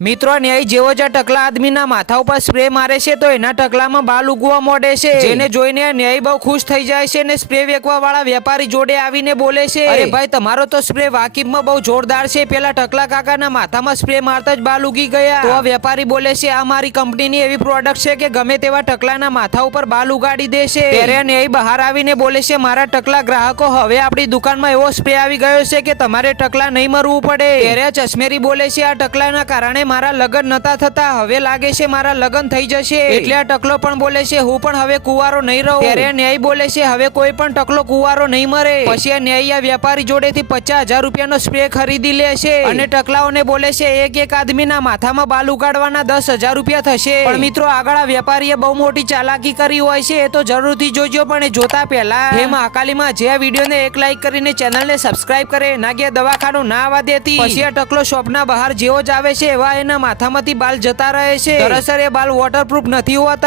મિત્રો ન્યાય જેવો જ ટકલા આદમીના માથા ઉપર સ્પ્રે મારે છે તો એના ટકલામાં બાલ ઉગવા માંડે છે, જેને જોઈને ન્યાય બહુ ખુશ થઈ જાય છે અને સ્પ્રે વેચવા વાળા વેપારી જોડે આવીને બોલે છે, અરે ભાઈ તમારો તો સ્પ્રે વાકીબમાં બહુ જોરદાર છે, પેલા ટકલા કાકાના માથામાં સ્પ્રે મારતા જ બાલ ઉગી ગયા। તો વેપારી બોલે છે આ મારી કંપનીની એવી પ્રોડક્ટ છે કે ગમે તેવા ટકલાના માથા ઉપર બાલ ઉગાડી દેશે। ત્યારે ન્યાય બહાર આવીને બોલે છે મારા ટકલા ગ્રાહકો હવે આપણી દુકાનમાં એવો સ્પ્રે આવી ગયો છે કે તમારે ટકલા નહીં મરવું પડે। ત્યારે ચશ્મેરી બોલે છે આ ટકલાના કારણે મારા લગન નતા થતા, હવે લાગે છે મારા લગન થઈ જશે। એટલે આ ટકલો પણ બોલે છે હું પણ હવે કુંવારો નહીં રહું। ત્યારે ન્યાય બોલે છે હવે કોઈ પણ ટકલો કુંવારો નહીં મરે। પછી આ ન્યાય વેપારી જોડેથી 50,000 રૂપિયાનો સ્પ્રે ખરીદી લે છે અને ટકલાઓને બોલે છે એક આદમીના માથામાં બાલ ઉગાડવાના 10,000 રૂપિયા થશે। પણ મિત્રો આગળ આ વેપારીએ બહુ મોટી ચાલાકી કરી હોય છે, એ તો જરૂરથી જોજો, પણ એ જોતા પહેલા હે મહાકાલીમાં જે આ વિડીયોને એક લાઈક કરીને ચેનલને સબસ્ક્રાઇબ કરે, ના કે દવાખાનું ના આવવા દેતી। પછી આ ટકલો શોપના બહાર જેવો જ આવે છે એવા એના માથામાંથી બાલ જતા રહે છે। દરઅસલ એ બાલ વોટરપ્રૂફ નથી હોતા।